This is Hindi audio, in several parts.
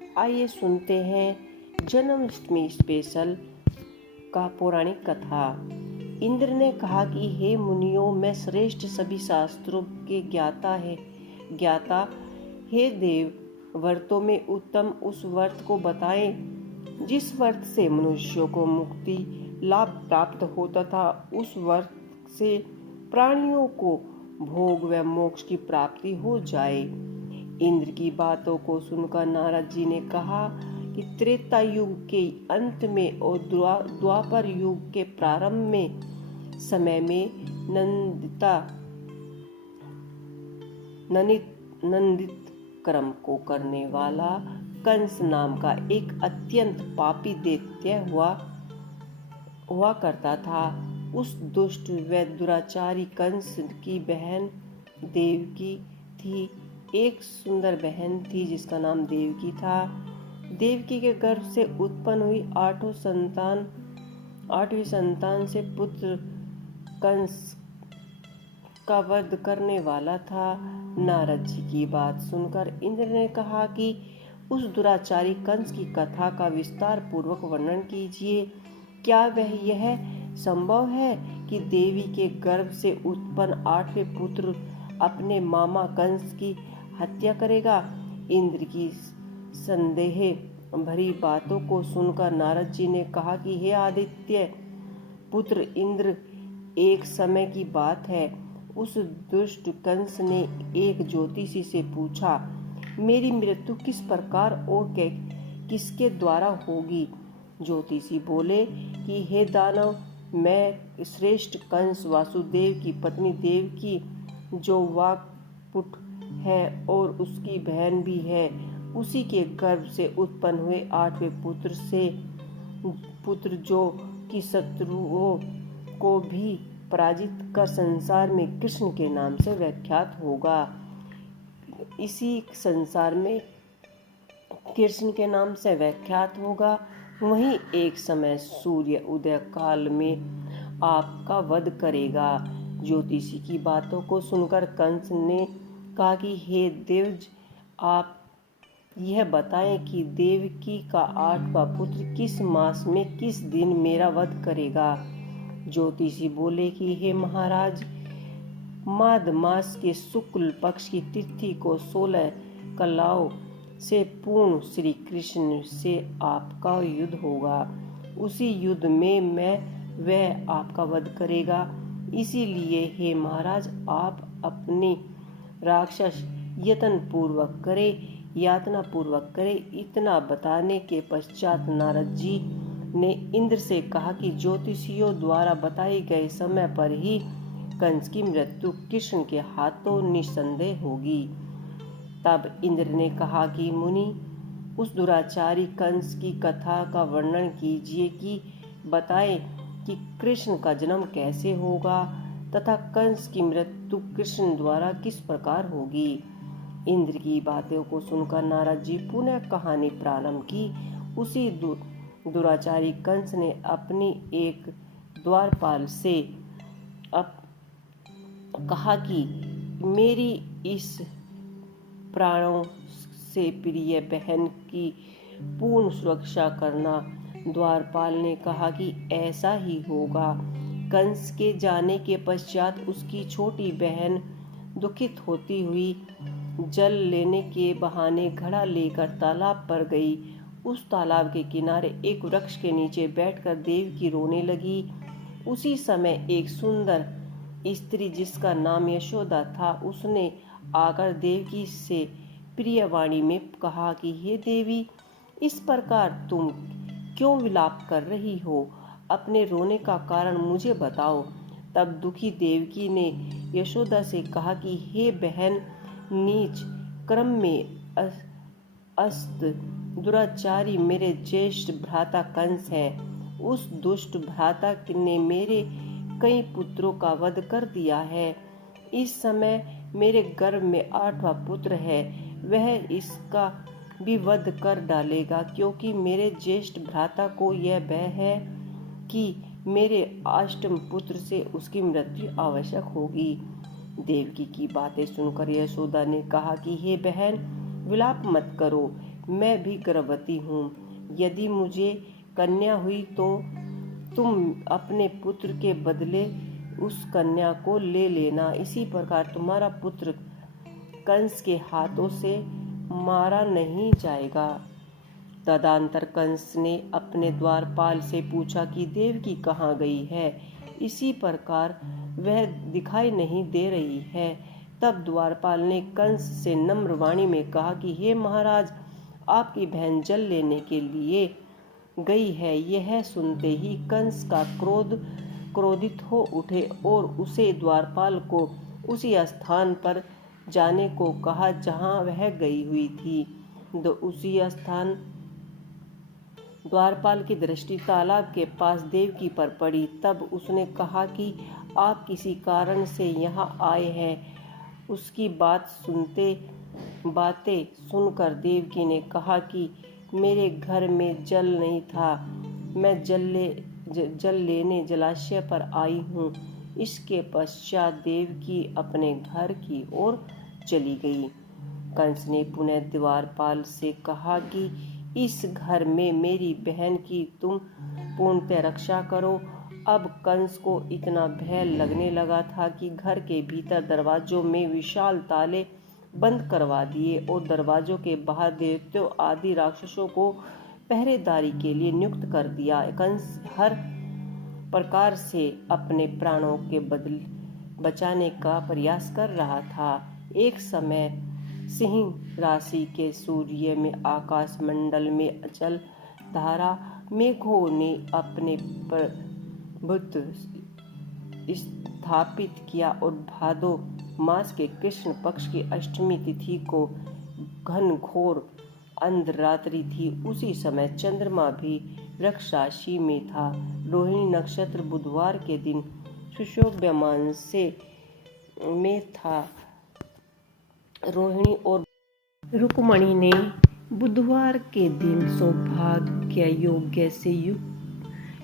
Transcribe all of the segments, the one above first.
आइए सुनते हैं जन्माष्टमी स्पेशल का पौराणिक कथा। इंद्र ने कहा कि हे मुनियों, मैं श्रेष्ठ सभी शास्त्रों के ज्ञाता हे देव, व्रतों में उत्तम उस व्रत को बताएं जिस व्रत से मनुष्यों को मुक्ति लाभ प्राप्त हो तथा उस व्रत से प्राणियों को भोग व मोक्ष की प्राप्ति हो जाए। इंद्र की बातों को सुनकर नारद जी ने कहा कि त्रेता युग के अंत में और द्वापर युग के प्रारंभ में समय में नंदित कर्म को करने वाला कंस नाम का एक अत्यंत पापी दैत्य हुआ करता था। उस दुष्ट व दुराचारी कंस की बहन देवकी थी। एक सुंदर बहन थी जिसका नाम देवकी था। देवकी के गर्भ से उत्पन्न हुई आठवीं संतान से पुत्र कंस का वध करने वाला था। नारद जी की बात सुनकर इंद्र ने कहा कि उस दुराचारी कंस की कथा का विस्तार पूर्वक वर्णन कीजिए। क्या वह यह संभव है कि देवी के गर्भ से उत्पन्न आठवें पुत्र अपने मामा कंस की हत्या करेगा? इंद्र की संदेह भरी बातों को सुनकर नारद जी ने कहा कि हे आदित्य पुत्र इंद्र, एक समय की बात है, उस दुष्ट कंस ने एक ज्योतिषी से पूछा, मेरी मृत्यु किस प्रकार और किसके द्वारा होगी? ज्योतिषी बोले कि हे दानव, मैं श्रेष्ठ कंस वासुदेव की पत्नी देवकी, जो वाक्पुट है और उसकी बहन भी है, उसी के गर्भ से उत्पन्न हुए आठवें पुत्र जो कि शत्रुओं को भी पराजित कर संसार में कृष्ण के नाम से विख्यात होगा। इसी संसार में कृष्ण के नाम से विख्यात होगा। वहीं एक समय सूर्य उदय काल में आपका वध करेगा। ज्योतिषी की बातों को सुनकर कंस ने कहा कि हे देवज, आप यह बताएं कि देवकी का आठवां पुत्र किस मास में किस दिन मेरा वध करेगा? ज्योतिषी बोले कि हे महाराज, माघ मास के शुक्ल पक्ष की तिथि को 16 कलाओं से पूर्ण श्री कृष्ण से आपका युद्ध होगा। उसी युद्ध में वह आपका वध करेगा। इसीलिए हे महाराज, आप अपने राक्षस यातना पूर्वक करे। इतना बताने के पश्चात नारद जी ने इंद्र से कहा कि ज्योतिषियों द्वारा बताए गए समय पर ही कंस की मृत्यु कृष्ण के हाथों निस्संदेह होगी। तब इंद्र ने कहा कि मुनि, उस दुराचारी कंस की कथा का वर्णन कीजिए कि बताएं कि कृष्ण का जन्म कैसे होगा तथा कंस की मृत्यु कृष्ण द्वारा किस प्रकार होगी। इंद्र की बातों को सुनकर नारद जी पुनः कहानी प्रारंभ की। उसी दुराचारी कंस ने अपनी एक द्वारपाल से कहा कि मेरी इस प्राणों से प्रिय बहन की पूर्ण सुरक्षा करना। द्वारपाल ने कहा कि ऐसा ही होगा। कंस के जाने के पश्चात उसकी छोटी बहन दुखित होती हुई जल लेने के बहाने घड़ा लेकर तालाब पर गई। उस तालाब के किनारे एक वृक्ष के नीचे बैठकर देवकी रोने लगी। उसी समय एक सुंदर स्त्री जिसका नाम यशोदा था, उसने आकर देवकी से प्रिय वाणी में कहा कि हे देवी, इस प्रकार तुम क्यों विलाप कर रही हो? अपने रोने का कारण मुझे बताओ। तब दुखी देवकी ने यशोदा से कहा कि हे बहन, नीच कर्म में अस्त दुराचारी मेरे ज्येष्ठ भ्राता कंस है। उस दुष्ट भ्राता ने मेरे कई पुत्रों का वध कर दिया है। इस समय मेरे गर्भ में आठवां पुत्र है, वह इसका भी वध कर डालेगा, क्योंकि मेरे ज्येष्ठ भ्राता को यह भय है कि मेरे अष्टम पुत्र से उसकी मृत्यु आवश्यक होगी। देवकी की बातें सुनकर यशोदा ने कहा कि हे बहन, विलाप मत करो, मैं भी गर्भवती हूँ। यदि मुझे कन्या हुई तो तुम अपने पुत्र के बदले उस कन्या को ले लेना। इसी प्रकार तुम्हारा पुत्र कंस के हाथों से मारा नहीं जाएगा। तदनंतर कंस ने अपने द्वारपाल से पूछा कि देवकी कहाँ गई है। इसी प्रकार वह दिखाई नहीं दे रही है। तब द्वारपाल ने कंस से नम्र वाणी में कहा कि हे महाराज, आपकी बहन जल लेने के लिए गई है। यह सुनते ही कंस का क्रोधित हो उठे और उसे द्वारपाल को उसी स्थान पर जाने को कहा जहाँ वह गई हुई थी। उसी स्थान द्वारपाल की दृष्टि तालाब के पास देवकी पर पड़ी। तब उसने कहा कि आप किसी कारण से यहाँ आए हैं। उसकी बातें सुनकर देवकी ने कहा कि मेरे घर में जल नहीं था, मैं जल लेने जलाशय पर आई हूँ। इसके पश्चात देवकी अपने घर की ओर चली गई। कंस ने पुनः द्वारपाल से कहा कि इस घर में मेरी बहन की तुम पूर्णतः रक्षा करो। अब कंस को इतना भय लगने लगा था कि घर के भीतर दरवाजों में विशाल ताले बंद करवा दिए और दरवाजों के बाहर दैत्यों आदि राक्षसों को पहरेदारी के लिए नियुक्त कर दिया। कंस हर प्रकार से अपने प्राणों के बचाने का प्रयास कर रहा था। एक समय सिंह राशि के सूर्य में आकाश मंडल में अचल धारा मेघों ने अपने प्रभुत्व स्थापित किया और भादो मास के कृष्ण पक्ष की अष्टमी तिथि को घनघोर अंधरात्रि थी। उसी समय चंद्रमा भी वृक्ष राशि में था। रोहिणी नक्षत्र बुधवार के दिन सुशोभ्यमान से में था। रोहिणी और रुक्मणी ने बुधवार के दिन सौभाग्य योग्य से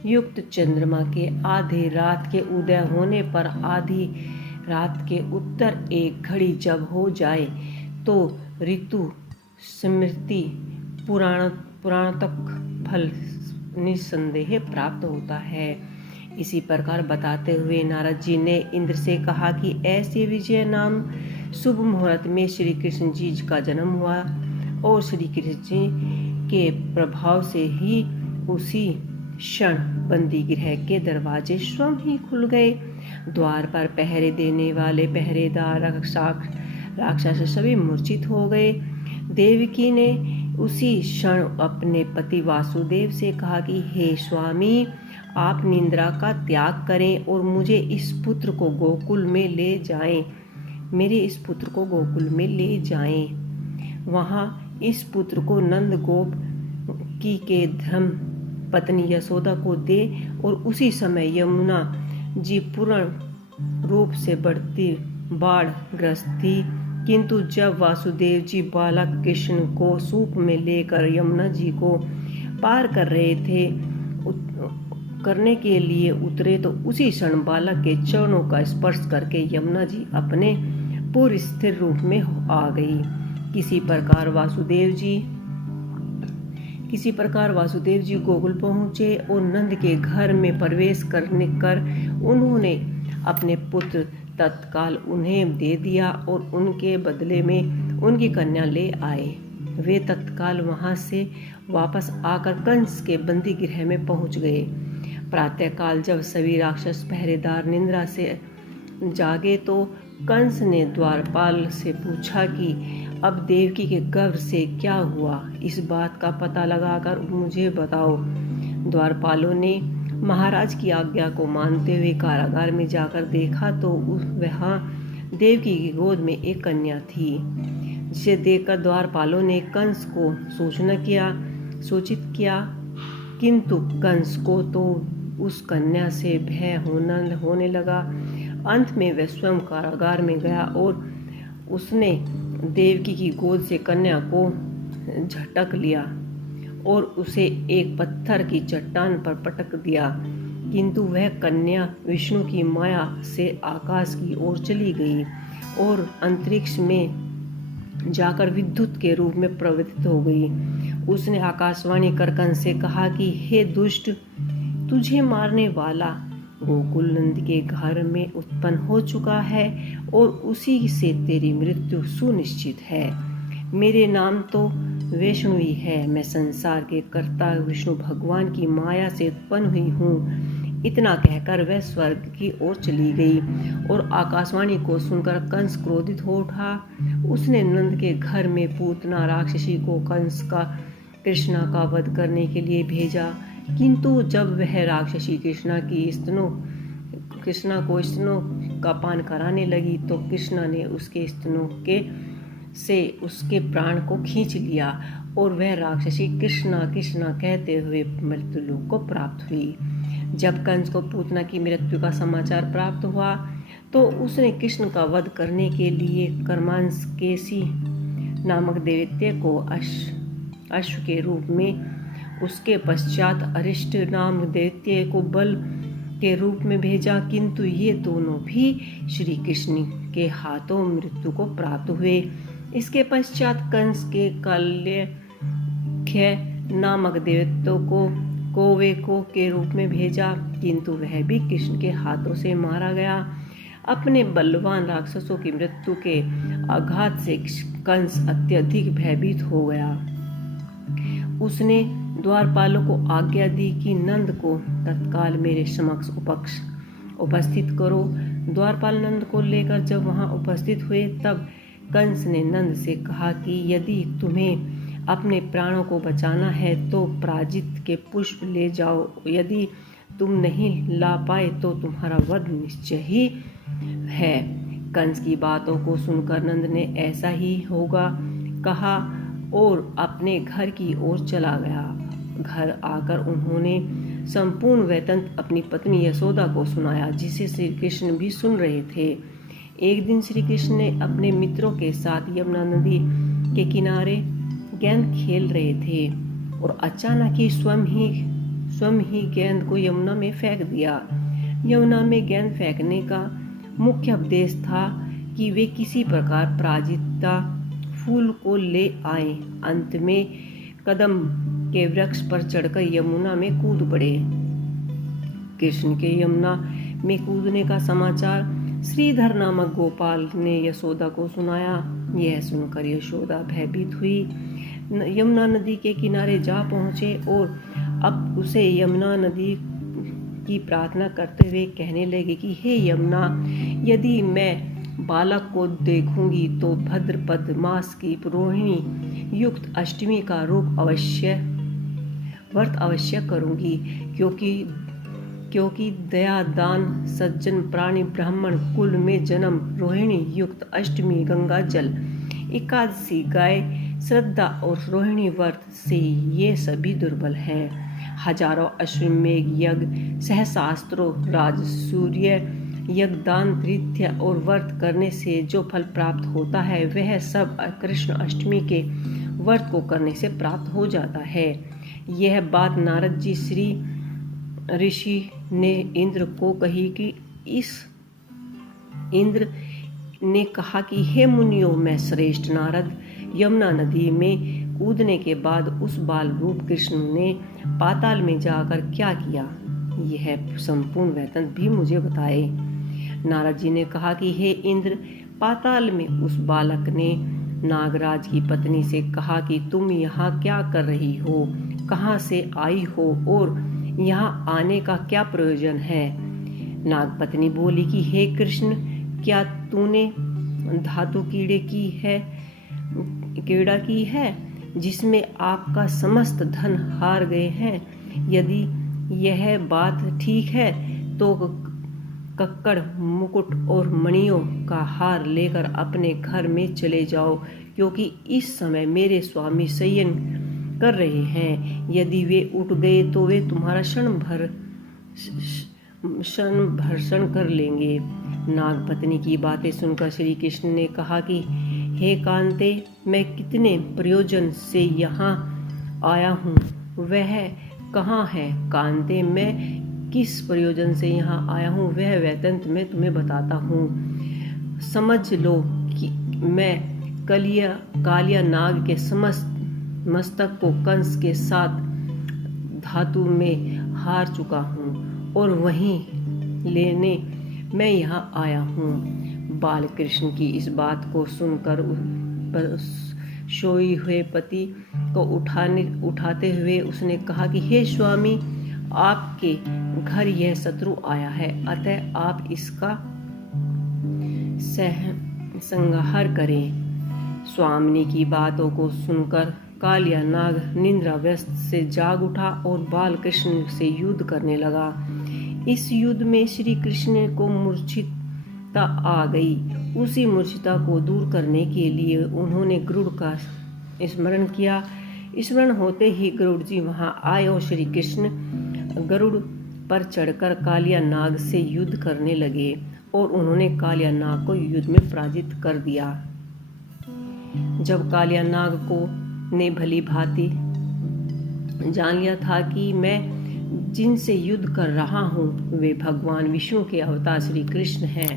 युक्त चंद्रमा के आधे रात के उदय होने पर आधी रात के उत्तर एक घड़ी जब हो जाए तो ऋतु स्मृति पुराणतक फल निस्संदेह प्राप्त होता है। इसी प्रकार बताते हुए नारद जी ने इंद्र से कहा कि ऐसे विजय नाम शुभ मुहूर्त में श्री कृष्ण जी का जन्म हुआ और श्री कृष्ण जी के प्रभाव से ही उसी क्षण बंदी गृह के दरवाजे स्वयं ही खुल गए। द्वार पर पहरे देने वाले पहरेदार राक्षस सभी मूर्छित हो गए। देवकी ने उसी क्षण अपने पति वासुदेव से कहा कि हे स्वामी, आप निद्रा का त्याग करें और मुझे इस पुत्र को गोकुल में ले जाएं। मेरे इस पुत्र को गोकुल में ले जाएं। वहां इस पुत्र को नंद गोप की के धर्म पत्नी यशोदा को दे। और उसी समय यमुना जी पूर्ण रूप से बढ़ती बाढ़ ग्रस्त थी। किंतु जब वासुदेव जी बालक कृष्ण को सूप में लेकर यमुना जी को पार कर रहे थे करने के लिए उतरे तो उसी क्षण बालक के चरणों का स्पर्श करके यमुना जी अपने पूर्व स्थिर रूप में आ गई। किसी प्रकार वासुदेव जी गोकुल पहुँचे और नंद के घर में प्रवेश करने कर उन्होंने अपने पुत्र तत्काल उन्हें दे दिया और उनके बदले में उनकी कन्या ले आए। वे तत्काल वहां से वापस आकर कंस के बंदी गृह में पहुंच गए। प्रातःकाल जब सभी राक्षस पहरेदार निद्रा से जागे तो कंस ने द्वारपाल से पूछा कि अब देवकी के गर्भ से क्या हुआ, इस बात का पता लगाकर मुझे बताओ। द्वारपालों ने महाराज की आज्ञा को मानते हुए कारागार में जाकर देखा तो वहां देवकी की गोद में एक कन्या थी, जिसे देखकर द्वारपालों ने कंस को सूचित किया। किंतु कंस को तो उस कन्या से भय होने लगा। अंत में वह स्वयं कारागार में गया और उसने देवकी की गोद से कन्या को झटक लिया और उसे एक पत्थर की चट्टान पर पटक दिया। किंतु वह कन्या विष्णु की माया से आकाश की ओर चली गई और अंतरिक्ष में जाकर विद्युत के रूप में प्रवृत्त हो गई। उसने आकाशवाणी कर कंस से कहा कि हे दुष्ट, तुझे मारने वाला गोकुल नंद के घर में उत्पन्न हो चुका है और उसी से तेरी मृत्यु सुनिश्चित है। मेरे नाम तो वैष्णु ही है। मैं संसार के कर्ता विष्णु भगवान की माया से उत्पन्न हुई हूँ। इतना कहकर वह स्वर्ग की ओर चली गई और आकाशवाणी को सुनकर कंस क्रोधित हो उठा। उसने नंद के घर में पूतना राक्षसी को कृष्णा का वध करने के लिए भेजा, किंतु जब वह राक्षसी कृष्णा को स्तनों का पान कराने लगी तो कृष्णा ने उसके स्तनों से उसके प्राण को खींच लिया और वह राक्षसी कृष्णा कृष्णा कहते हुए मृत्युलोक को प्राप्त हुई। जब कंस को पूतना की मृत्यु का समाचार प्राप्त हुआ तो उसने कृष्ण का वध करने के लिए कर्मांशकेशी नामक दैत्य को अश्व के रूप में, उसके पश्चात अरिष्ट नाम दैत्य को बल के रूप में भेजा, किंतु ये दोनों भी श्री कृष्ण के हाथों मृत्यु को प्राप्त हुए। इसके पश्चात कंस के काल्यख्य नामक दैत्य को कोवेको के रूप में भेजा, किंतु वह भी कृष्ण के हाथों से मारा गया। अपने बलवान राक्षसों की मृत्यु के आघात से कंस अत्यधिक भयभीत हो गया। उसने द्वारपालों को आज्ञा दी कि नंद को तत्काल मेरे समक्ष उपस्थित करो। द्वारपाल नंद को लेकर जब वहां उपस्थित हुए तब कंस ने नंद से कहा कि यदि तुम्हें अपने प्राणों को बचाना है तो पराजित के पुष्प ले जाओ, यदि तुम नहीं ला पाए तो तुम्हारा वध निश्चय ही है। कंस की बातों को सुनकर नंद ने ऐसा ही होगा कहा और अपने घर की ओर चला गया। घर आकर उन्होंने संपूर्ण वृत्तांत अपनी पत्नी यशोदा को सुनाया, जिसे श्री कृष्ण भी सुन रहे थे। एक दिन श्री कृष्ण ने अपने मित्रों के साथ यमुना नदी के किनारे गेंद खेल रहे थे और अचानक ही स्वयं ही गेंद को यमुना में फेंक दिया। यमुना में गेंद फेंकने का मुख्य उद्देश्य था कि वे किसी प्रकार पराजिता फूल को ले आए। अंत में कदम के वृक्ष पर चढ़कर यमुना में कूद पड़े। कृष्ण के यमुना में कूदने का समाचार श्रीधर नामक गोपाल ने यशोदा को सुनाया। यह सुनकर यशोदा भयभीत हुई, यमुना नदी के किनारे जा पहुंचे और अब उसे यमुना नदी की प्रार्थना करते हुए कहने लगे कि हे यमुना, यदि मैं बालक को देखूंगी तो भद्रपद मास की रोहिणी युक्त अष्टमी का व्रत अवश्य करूंगी, क्योंकि दया दान सज्जन प्राणी ब्राह्मण कुल में जन्म, रोहिणी युक्त अष्टमी गंगा जल, एकादशी गाय श्रद्धा और रोहिणी व्रत से ये सभी दुर्बल हैं। हजारों अश्वमेघ यज्ञ, सहस्रास्त्रों, राजसूय यज्ञ, दान, तीर्थ और व्रत करने से जो फल प्राप्त होता है वह सब कृष्ण अष्टमी के व्रत को करने से प्राप्त हो जाता है। यह बात नारद जी श्री ऋषि ने इंद्र को कही कि इंद्र ने कहा कि हे मुनियों, मैं श्रेष्ठ नारद यमुना नदी में कूदने के बाद उस बाल रूप कृष्ण ने पाताल में जाकर क्या किया, यह संपूर्ण वृत्तांत भी मुझे बताए। नारद जी ने कहा कि हे इंद्र, पाताल में उस बालक ने नागराज की पत्नी से कहा कि तुम यहाँ क्या कर रही हो, कहाँ से आई हो और यहाँ आने का क्या प्रयोजन है। नागपत्नी बोली कि हे कृष्ण, क्या तूने धातु कीड़ा की है जिसमें आपका समस्त धन हार गए हैं। यदि यह बात ठीक है तो कक्कड़, मुकुट और मणियों का हार लेकर अपने घर में चले जाओ, क्योंकि इस समय मेरे स्वामी शयन कर रहे हैं। यदि वे उठ गए तो वे तुम्हारा भर्षण कर लेंगे। नागपत्नी की बातें सुनकर श्री कृष्ण ने कहा कि हे कांते, मैं कितने प्रयोजन से यहाँ आया हूँ वह कहाँ है। कांते, मैं किस प्रयोजन से यहाँ आया हूँ वह वृत्तांत मैं तुम्हें बताता हूँ। समझ लो कि मैं कालिया नाग के मस्तक को कंस के साथ धातु में हार चुका हूँ और वहीं लेने मैं यहाँ आया हूँ। बाल कृष्ण की इस बात को सुनकर सोए हुए पति को उठाते हुए उसने कहा कि हे स्वामी, आपके घर यह शत्रु आया है, अतः आप इसका संहार करें। स्वामिनी की बातों को सुनकर कालिया नाग निद्रावस्थ से जाग उठा और बाल कृष्ण से युद्ध करने लगा। इस युद्ध में श्री कृष्ण को मूर्छिता आ गई। उसी मूर्छिता को दूर करने के लिए उन्होंने गरुड़ का स्मरण किया। स्मरण होते ही गरुड़ जी वहां आए और श्री कृष्ण गरुड़ पर चढ़कर कालिया नाग से युद्ध करने लगे और उन्होंने कालिया नाग को युद्ध में पराजित कर दिया। जब कालिया नाग को ने भली भांति जान लिया था कि मैं जिनसे युद्ध कर रहा हूँ वे भगवान विष्णु के अवतार श्री कृष्ण हैं,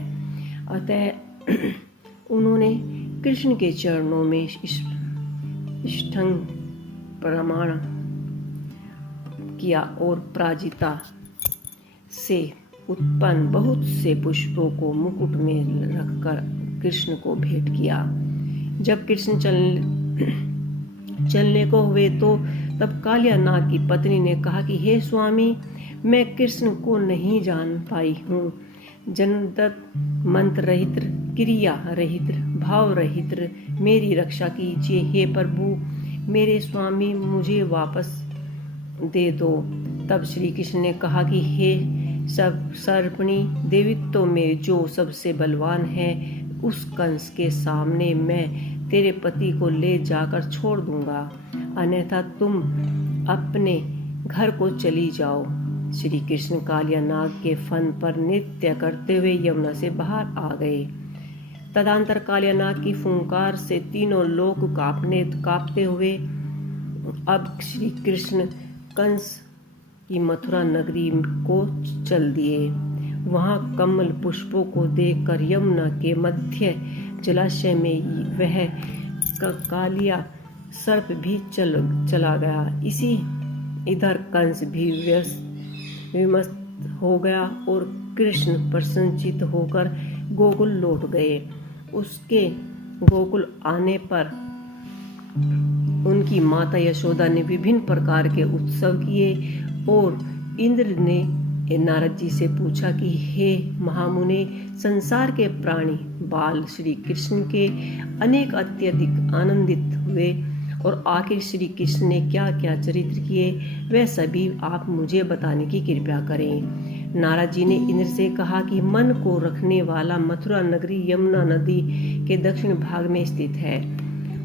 अतः उन्होंने कृष्ण के चरणों में ष्ठंग प्रमाण किया और पराजिता से उत्पन्न बहुत से पुष्पों को मुकुट में रखकर कृष्ण को भेंट किया। जब कृष्ण चलने को हुए तो तब कालिया नाग की पत्नी ने कहा कि हे स्वामी, मैं कृष्ण को नहीं जान पाई हूँ। जनदत्त मंत्र रहित, क्रिया रहित, भाव रहित मेरी रक्षा कीजिए। हे प्रभु, मेरे स्वामी, मुझे वापस दे दो। तब श्री कृष्ण ने कहा कि हे सब सर्पिणी, देवित्व में जो सबसे बलवान है, उस कंस के सामने मैं तेरे पति को ले जाकर छोड़ दूंगा, अन्यथा तुम अपने घर को चली जाओ। श्री कृष्ण कालिया नाग के फन पर नृत्य करते हुए यमुना से बाहर आ गए। तदंतर कालिया नाग की फुंकार से तीनों लोक कांपते हुए अब श्री कृष्ण कंस की मथुरा नगरी को चल दिए। वहां कमल पुष्पों को देखकर यमुना के मध्य जलाशय में वह कालिया सर्प भी चला गया। इसी इधर कंस भी विमस्त हो गया और कृष्ण प्रसन्नचित्त होकर गोकुल लौट गए। उसके गोकुल आने पर उनकी माता यशोदा ने विभिन्न प्रकार के उत्सव किए और इंद्र ने नारद जी से पूछा कि हे महामुने, संसार के प्राणी बाल श्री कृष्ण के अनेक अत्यधिक आनंदित हुए और आखिर श्री कृष्ण ने क्या क्या चरित्र किए वह सभी आप मुझे बताने की कृपा करें। नारद जी ने इंद्र से कहा कि मन को रखने वाला मथुरा नगरी यमुना नदी के दक्षिण भाग में स्थित है।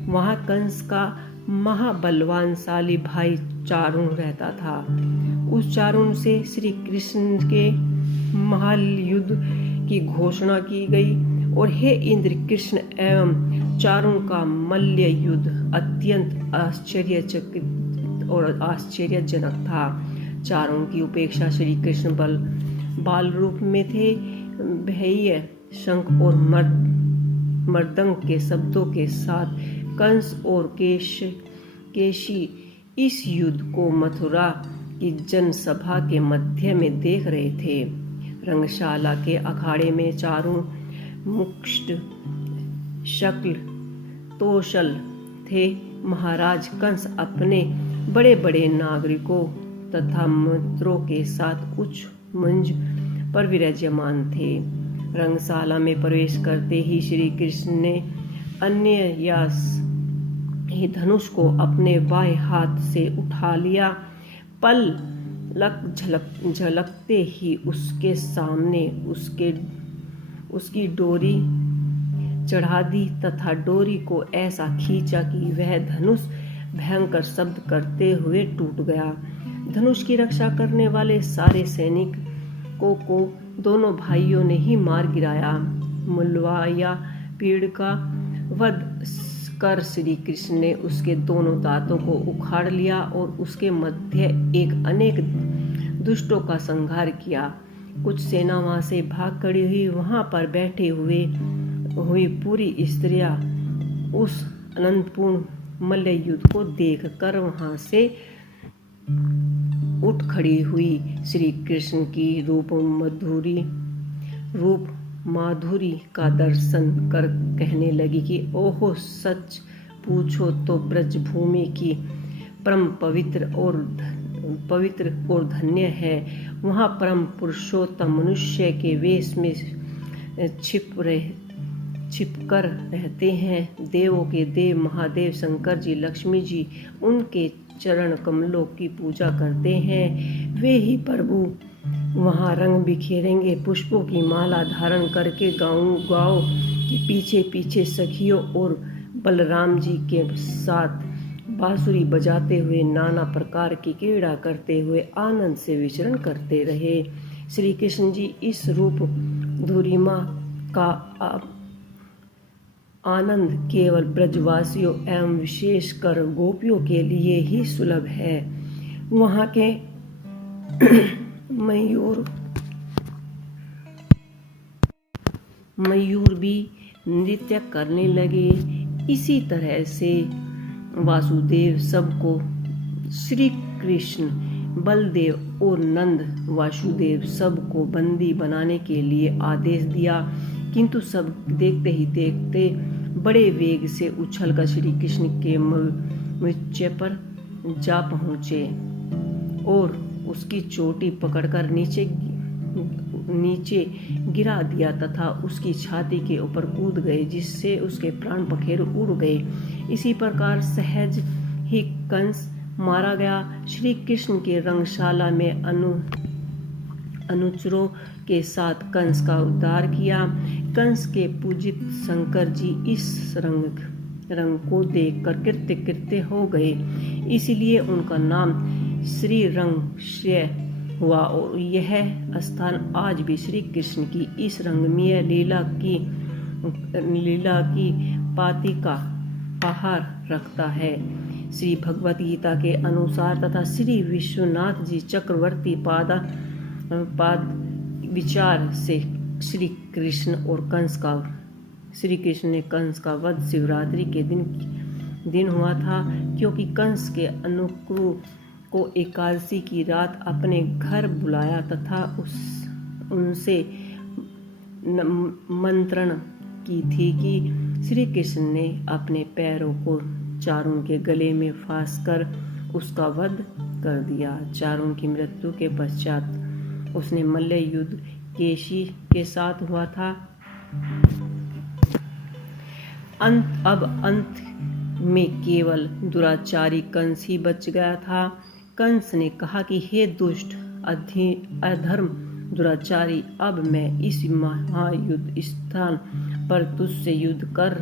वहां कंस का महाबलवानशाली भाई चारुण रहता था। उस चारुण से श्री कृष्ण के महायुद्ध की घोषणा की गई और हे इंद्र, कृष्ण एवं चारुण का मल्ल युद्ध अत्यंत आश्चर्यचकित और आश्चर्यजनक था। चारुण की उपेक्षा श्री कृष्ण बाल रूप में थे। भैया शंख और मर्दंग के शब्दों के साथ कंस और केशी इस युद्ध को मथुरा की जनसभा के मध्य में देख रहे थे। रंगशाला के अखाड़े में चारों मुष्ट शक्ल तोशल थे। महाराज कंस अपने बड़े बड़े नागरिकों तथा मित्रों के साथ उच्च मंच पर विराजमान थे। रंगशाला में प्रवेश करते ही श्री कृष्ण ने अन्ययास ही धनुष को अपने बाएं हाथ से उठा लिया। पलक झलकते ही उसके सामने उसकी डोरी चढ़ा दी तथा डोरी को ऐसा खींचा कि वह धनुष भयंकर शब्द करते हुए टूट गया। धनुष की रक्षा करने वाले सारे सैनिकों को दोनों भाइयों ने ही मार गिराया। मुलवाया पीड़ का वध कर श्री कृष्ण ने उसके दोनों दांतों को उखाड़ लिया और उसके मध्य एक अनेक दुष्टों का संहार किया। कुछ सेना वहां से भाग खड़ी हुई। वहां पर बैठे हुई पूरी स्त्रियां उस अनंतपूर्ण मल्ल युद्ध को देखकर वहां से उठ खड़ी हुई। श्री कृष्ण की रूप माधुरी का दर्शन कर कहने लगी कि ओहो, सच पूछो तो ब्रजभूमि की परम पवित्र और धन्य है। वहाँ परम पुरुषोत्तम मनुष्य के वेश में छिपकर रहते हैं। देवों के देव महादेव शंकर जी, लक्ष्मी जी उनके चरण कमलों की पूजा करते हैं। वे ही प्रभु वहाँ रंग बिखेरेंगे। पुष्पों की माला धारण करके गाँव के पीछे पीछे सखियों और बलराम जी के साथ बांसुरी बजाते हुए नाना प्रकार की क्रीड़ा करते हुए आनंद से विचरण करते रहे। श्री कृष्ण जी इस रूप धुरिमा का आनंद केवल ब्रजवासियों एवं विशेषकर गोपियों के लिए ही सुलभ है। वहाँ के मयूर भी नृत्य करने लगे। इसी तरह से वासुदेव सबको श्री कृष्ण, बलदेव और नंद वासुदेव सबको बंदी बनाने के लिए आदेश दिया, किंतु सब देखते ही देखते बड़े वेग से उछलकर श्री कृष्ण के मृत्यु पर जा पहुँचे और उसकी चोटी पकड़कर नीचे गिरा दिया तथा उसकी छाती के ऊपर कूद गए, जिससे उसके प्राण पखेरु उड़ गए। इसी प्रकार सहज ही कंस मारा गया। श्री कृष्ण के रंगशाला में अनुचरों के साथ कंस का उद्धार किया। कंस के पूजित शंकर जी इस रंग को देखकर कृत्य हो गए, इसलिए उनका नाम श्री रंगश्रेय हुआ और यह स्थान आज भी श्री कृष्ण की इस रंगमय लीला की पातिका पहाड़ रखता है। श्री भगवत गीता के अनुसार तथा श्री विश्वनाथ जी चक्रवर्ती पाद विचार से श्री कृष्ण ने कंस का वध शिवरात्रि के दिन हुआ था, क्योंकि कंस के अनुक्रु को एकादशी की रात अपने घर बुलाया तथा उनसे मंत्रण की थी कि श्री कृष्ण ने अपने पैरों को चारों के गले में फांस कर उसका वध कर दिया। चारों की मृत्यु के पश्चात उसने मल्ल युद्ध केशी के साथ हुआ था। अंत में केवल दुराचारी कंस ही बच गया था। कंस ने कहा कि हे दुष्ट अधर्म दुराचारी, अब मैं इस महायुद्ध स्थान पर तुझसे युद्ध कर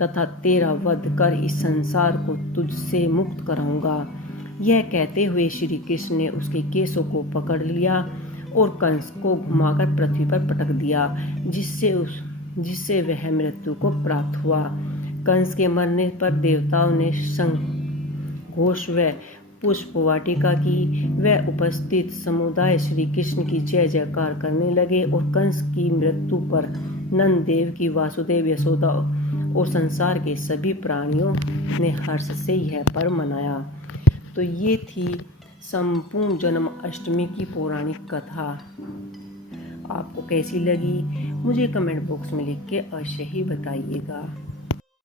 तथा तेरा वध कर इस संसार को तुझसे मुक्त कराऊंगा। यह कहते हुए श्री कृष्ण ने उसके केसों को पकड़ लिया और कंस को घुमाकर पृथ्वी पर पटक दिया, जिससे वह मृत्यु को प्राप्त हुआ। कंस के मरने पर देवताओं ने शंख घोष व पुष्प वाटिका की। वह उपस्थित समुदाय श्री कृष्ण की जय जयकार करने लगे और कंस की मृत्यु पर नंद देव की, वासुदेव, यशोदा और संसार के सभी प्राणियों ने हर्ष से यह पर्व मनाया। तो ये थी संपूर्ण जन्माष्टमी की पौराणिक कथा। आपको कैसी लगी मुझे कमेंट बॉक्स में लिख के अवश्य ही बताइएगा।